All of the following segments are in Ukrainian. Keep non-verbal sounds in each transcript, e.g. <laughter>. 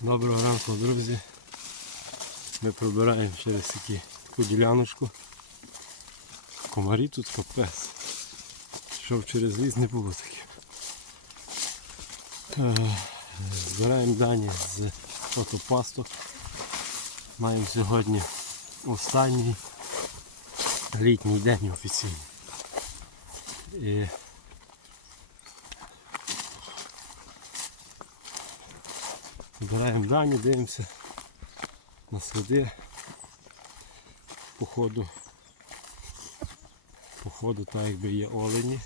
Доброго ранку, друзі. Ми пробираємо через такі, таку діляночку. Комарі тут капець. Щоб через ліс не було таких. Е, Збираємо дані з фотопасток. Маємо сьогодні останній літній день офіційний. Збираємо дані, дивимося на сліди походу. Походу так якби є олені.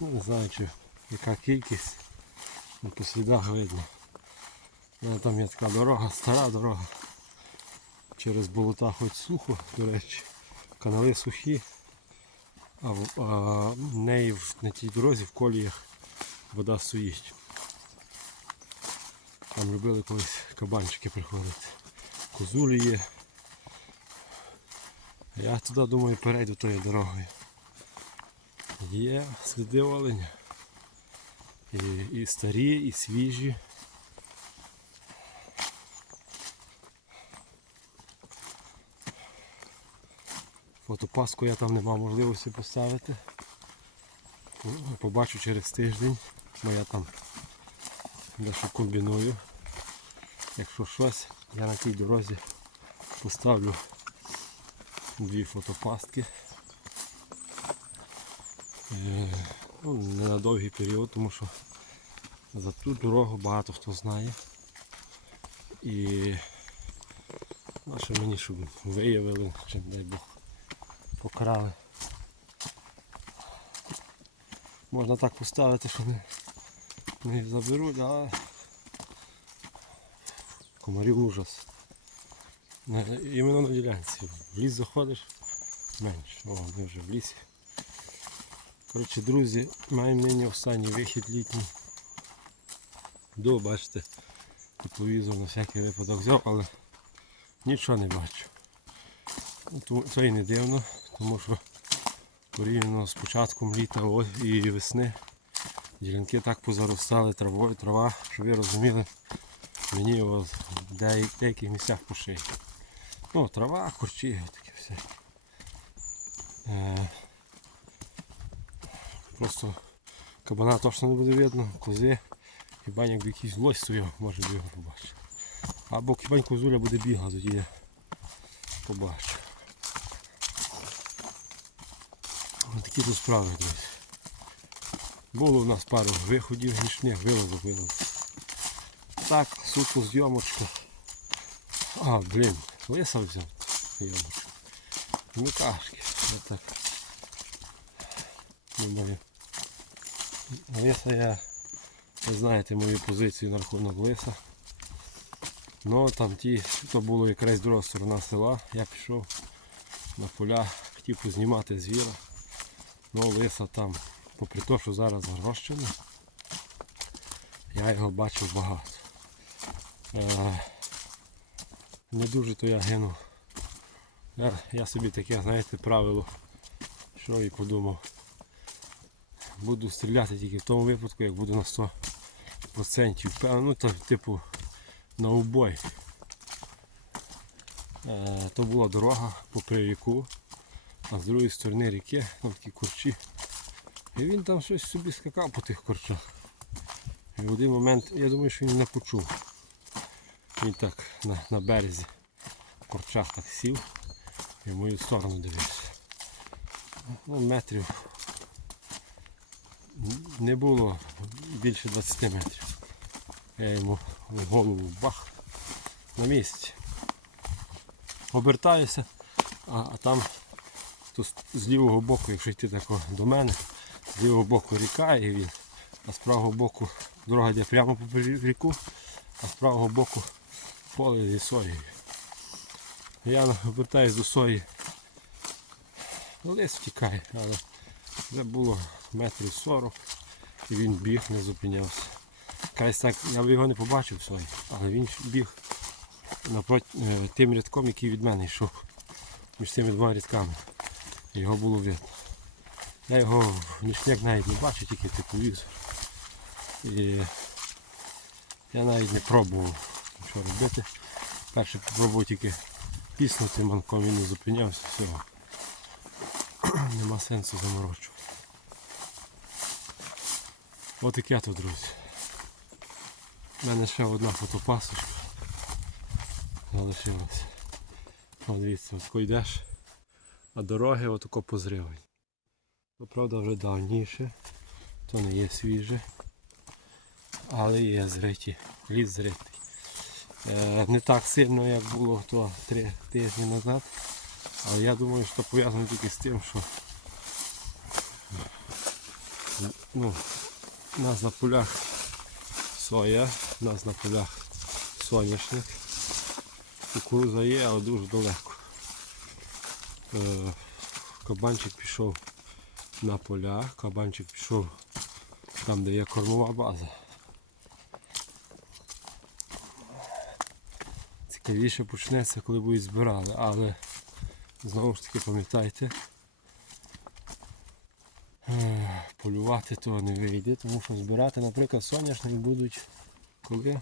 Ну, не знаю чи яка кількість, але по слідах видно. Ну, Там є така дорога, стара дорога. Через болота хоч сухо, до речі. Канали сухі, а в, а неї на тій дорозі в коліях вода стоїть. Там любили колись кабанчики приходити. Козулі є. Я туди думаю перейду тою дорогою. Є сліди оленя. І, і старі, і свіжі. Фотопаску я там не мав можливості поставити. Побачу через тиждень, бо я там дещо комбіную. Якщо щось, я на тій дорозі поставлю дві фотопастки. Е, Ну, не на довгий період, тому що за ту дорогу багато хто знає. І наше мені, щоб виявили, чи дай Бог покрали. Можна так поставити, що не, не їх заберуть, а комарів ужас. Іменно на ділянці. В ліс заходиш менше. О, ми вже в лісі. Коротше, друзі, маємо нині останній вихід літній. До, бачите, тепловізор на всякий випадок взяв, але нічого не бачу. Ну, Це і не дивно, тому що порівняно з початком літа і весни ділянки так позаростали травою, трава, щоб ви розуміли, мені його в деяких, місцях по шиї. Ну, трава, корчі, таке все. Е, просто кабана точно не буде видно, кози, хіба якби якийсь лось стояв, може б його побачив. Або хіба козуля буде бігла, тоді я побачу. Такі тут справи, друзі. Було в нас пару виходів гнішних, вилазок, вилазок. Так, суто зйомочка. А, блін, лиса взяв зйомочку. Ну кашки, отак. Думаю. Лиса я, ви знаєте мою позицію на рахунок лиса. Ну там ті, то було якраз друга сторона села, я пішов на поля, хотів познімати звіра. Ну лиса там, попри те, що зараз розрощено, я його бачив багато. Е, не дуже то я гину. Я, я собі таке, знаєте, правило, що і подумав. Буду стріляти тільки в тому випадку, як буду на 100%. Певно, ну, типу на убой. Е, то була дорога попри ріку, а з другої сторони ріки, там такі курчі. І він там щось собі скакав по тих курчах. І в один момент, я думаю, що він не почув. Він так на, на березі в корчах так сів і в мою сторону дивився. Ну, метрів не було більше 20 метрів. Я йому в голову бах на місці. Обертаюся, а, а там то з лівого боку, якщо йти тако до мене, з лівого боку ріка і він, а з правого боку дорога йде прямо по ріку, а з правого боку поле зі соєю. Я обертаюсь до сої. Лис втікає, але вже було метрів 40 і він біг, не зупинявся. Кась так, я б його не побачив сьогодні, але він біг напроти е, тим рядком, який від мене йшов. Між цими двома рядками. Його було видно. Я його в нічник навіть не бачу, тільки тепловізор. І Я навіть не пробував що робити. Перше попробував тільки піснути манком і не зупинявся всього. <clears throat> Нема сенсу заморочувати. От таке то, друзі. У мене ще одна фотопасочка залишилась. О, дивіться, от йдеш, а дороги отако позривані. Ну, правда, вже давніше, то не є свіже, але є зриті, ліс зритий. Е, не так сильно, як було то три тижні назад. Але я думаю, що пов'язано тільки з тим, що ну, у нас на полях соя, у нас на полях соняшник. Кукуруза є, але дуже далеко. Е, Кабанчик пішов на поля, кабанчик пішов там, де є кормова база. Цікавіше почнеться, коли будуть збирали, але знову ж таки пам'ятайте, е, полювати того не вийде, тому що збирати, наприклад, соняшник будуть коли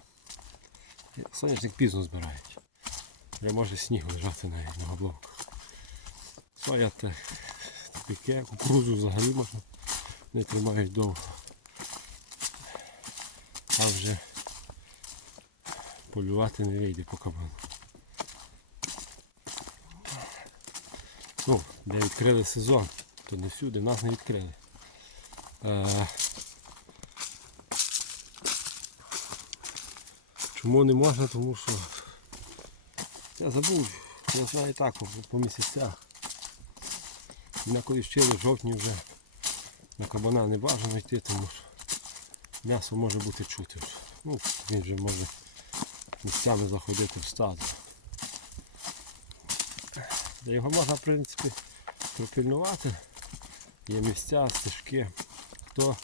соняшник пізно збирають. Вже може сніг лежати навіть на обломках. Соя те таке, кукурузу взагалі можна не тримають довго. А вже полювати не вийде по кабану. Ну, де відкрили сезон, то не всюди, нас не відкрили. Е, чому не можна? Тому що я забув, я знаю так по місяцях. Колись вчили в жовтні вже на кабана не бажано йти, тому що м'ясо може бути чути. Ну, він вже може місцями заходити в стадо. Де його можна, в принципі, пропильнувати. Є місця, стежки. Хто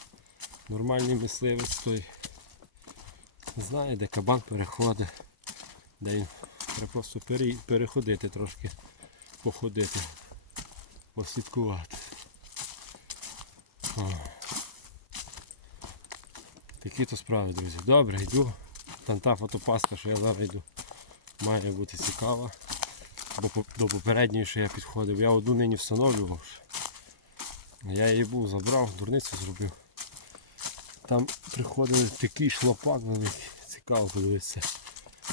нормальний мисливець, той знає, де кабан переходить, де він треба просто переходити трошки, походити, послідкувати. Такі то справи, друзі. Добре, йду. Там та фотопаска, що я зараз йду, має бути цікава. Бо до попередньої, що я підходив, я одну нині встановлював. Я її був забрав, дурницю зробив. Там приходили такий шлопак великий. Цікаво подивитися,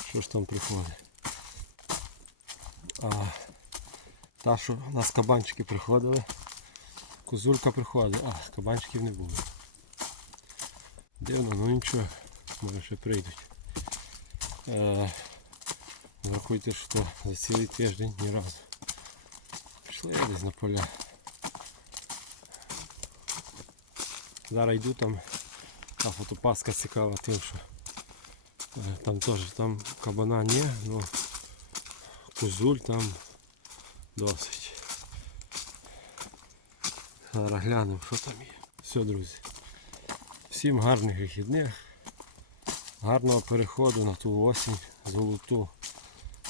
що ж там приходить. А та, що у нас кабанчики приходили, козулька приходить, а кабанчиків не було. Дивно, ну нічого, може ще прийдуть. Е, що за цілий тиждень ні разу. Пішли я десь на поля. Зараз йду там, та фотопаска цікава тим, що е, там теж там кабана ні, але козуль там досить. Зараз глянемо, що там є. Все, друзі. Всім гарних вихідних, гарного переходу на ту осінь золоту.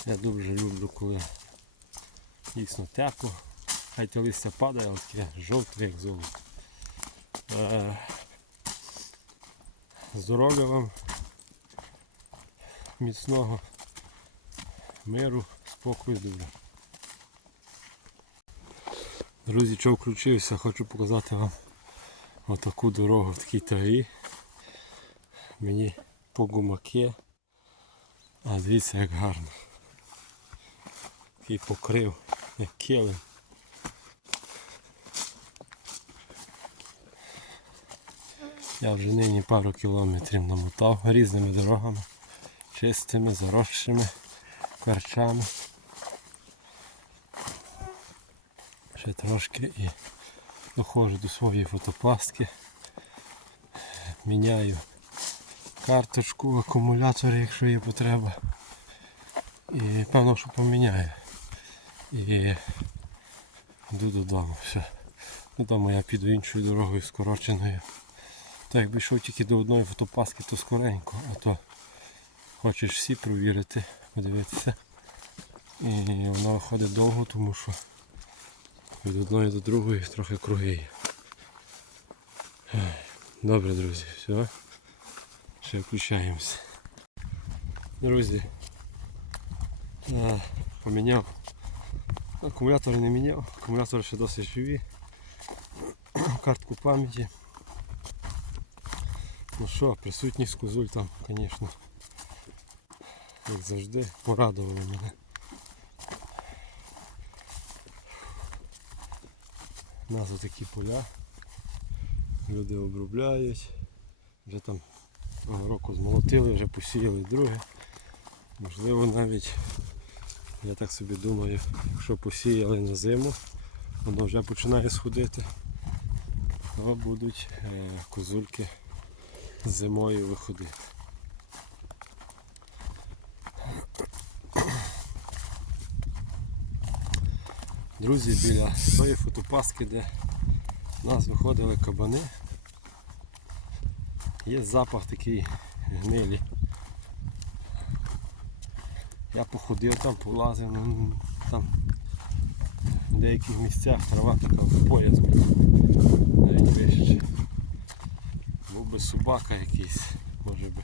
Я дуже люблю, коли дійсно тепло. Хай те листя падає, але таке жовте, як золото. Е, Здоров'я вам, міцного, миру, спокою, добра. Друзі, що включився, хочу показати вам отаку дорогу в такій траві. Мені по гумаки. А дивіться як гарно. Такий покрив, як килим. Я вже нині пару кілометрів намотав різними дорогами, чистими, заросшими карчами. Ще трошки і доходжу до своєї фотопластки. Міняю карточку, акумулятор, якщо є потреба. І певно, що поміняю. І йду додому. Все. Додому я піду іншою дорогою скороченою. Так якби йшов тільки до одної фотопаски, то скоренько, а то хочеш всі провірити, подивитися. І вона виходить довго, тому що від одної до другої трохи круги. Добре, друзі, все. Ще включаємося. Друзі, поміняв. Акумулятори не міняв, акумулятори ще досить живі. Картку пам'яті. Ну що, присутність козуль там, звісно, як завжди, порадували мене. У нас отакі поля. Люди обробляють. Вже там того року змолотили, вже посіяли друге. Можливо навіть, я так собі думаю, якщо посіяли на зиму, воно вже починає сходити, то будуть е, козульки зимою виходити. Друзі, біля тої фотопаски, де у нас виходили кабани, є запах такий гнилі. Я походив там, полазив, ну, там в деяких місцях трава така в пояс навіть вище. Був би собака якийсь, може би.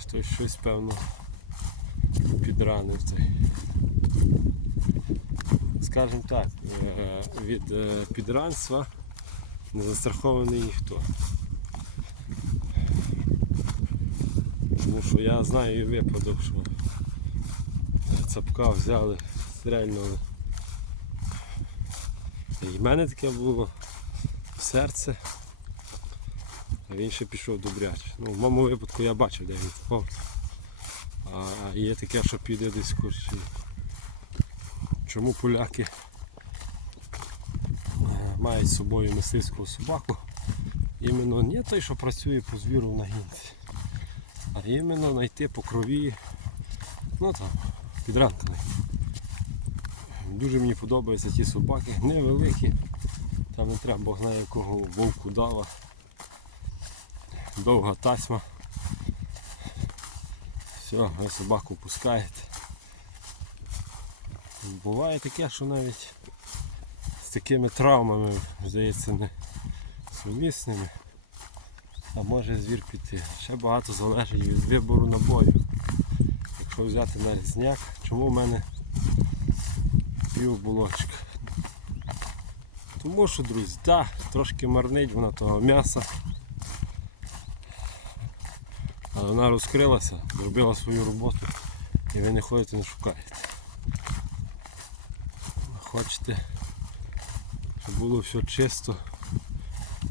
Хтось щось певно підранив цей. Скажімо так, е, від е, підранства не застрахований ніхто. Тому що я знаю і випадок, що цапка взяли, стрельнули. І в мене таке було в серце, а він ще пішов добряче. Ну, в моєму випадку я бачив, де він впав. А є таке, що піде десь курчі. Чому поляки е, мають з собою мисливську собаку? Іменно не той, що працює по звіру в нагінці, а іменно знайти по крові, ну там, підранканий. Дуже мені подобаються ті собаки, невеликі, там не треба Бог знає якого вовку дала, довга тасьма. Все, ви собаку пускаєте. Буває таке, що навіть з такими травмами, здається, не сумісними, а може звір піти. Ще багато залежить від вибору набою. Якщо взяти на різняк, чому в мене пів булочка? Тому що, друзі, так, трошки марнить вона того м'яса. Але вона розкрилася, зробила свою роботу і ви не ходите, не шукаєте. Хочете, щоб було все чисто,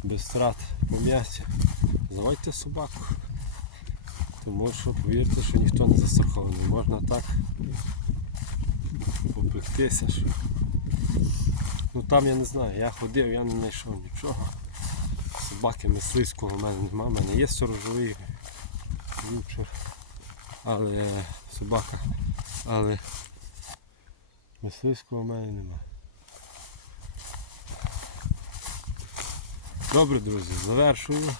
без страт по м'ясі, заводьте собаку. Тому що повірте, що ніхто не застрахований. Можна так попектися. Що... Ну там я не знаю, я ходив, я не знайшов нічого. Собаки мисливського в мене немає, в мене є сторожовий вівчар, але собака, але мисливського в мене немає. Добре, друзі, завершую.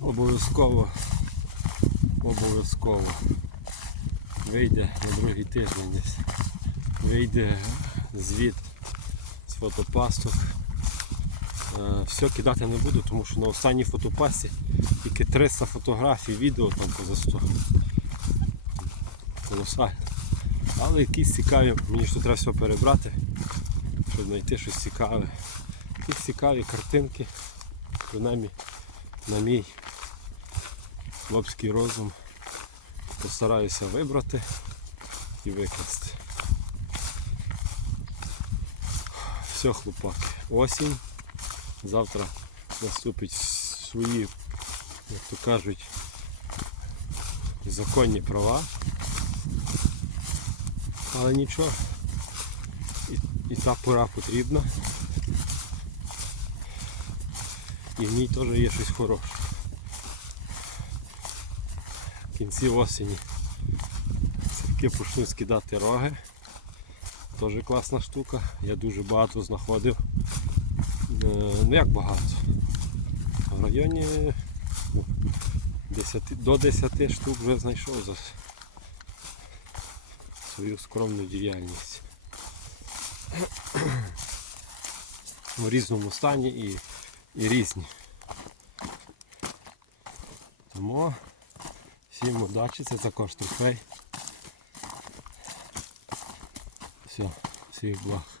Обов'язково, обов'язково вийде на другий тиждень десь. Вийде звіт з фотопасток. Е, Все кидати не буду, тому що на останній фотопасті тільки 300 фотографій, відео там поза 100. Колосально. Але якісь цікаві, мені ж тут треба все перебрати, щоб знайти щось цікаве. Якісь цікаві картинки, принаймні на мій хлопський розум. Постараюся вибрати і викласти. Все, хлопаки, осінь. Завтра наступить свої, як то кажуть, законні права. Але нічого. І, і та пора потрібна. І в ній теж є щось хороше. В кінці осені сірки почнуть скидати роги. Теж класна штука. Я дуже багато знаходив. Е, Ну як багато? В районі ну, 10, до 10 штук вже знайшов за свою скромну діяльність. В різному стані і, і різні. Тому Всім удачі, це також трофей. Все, всіх благ.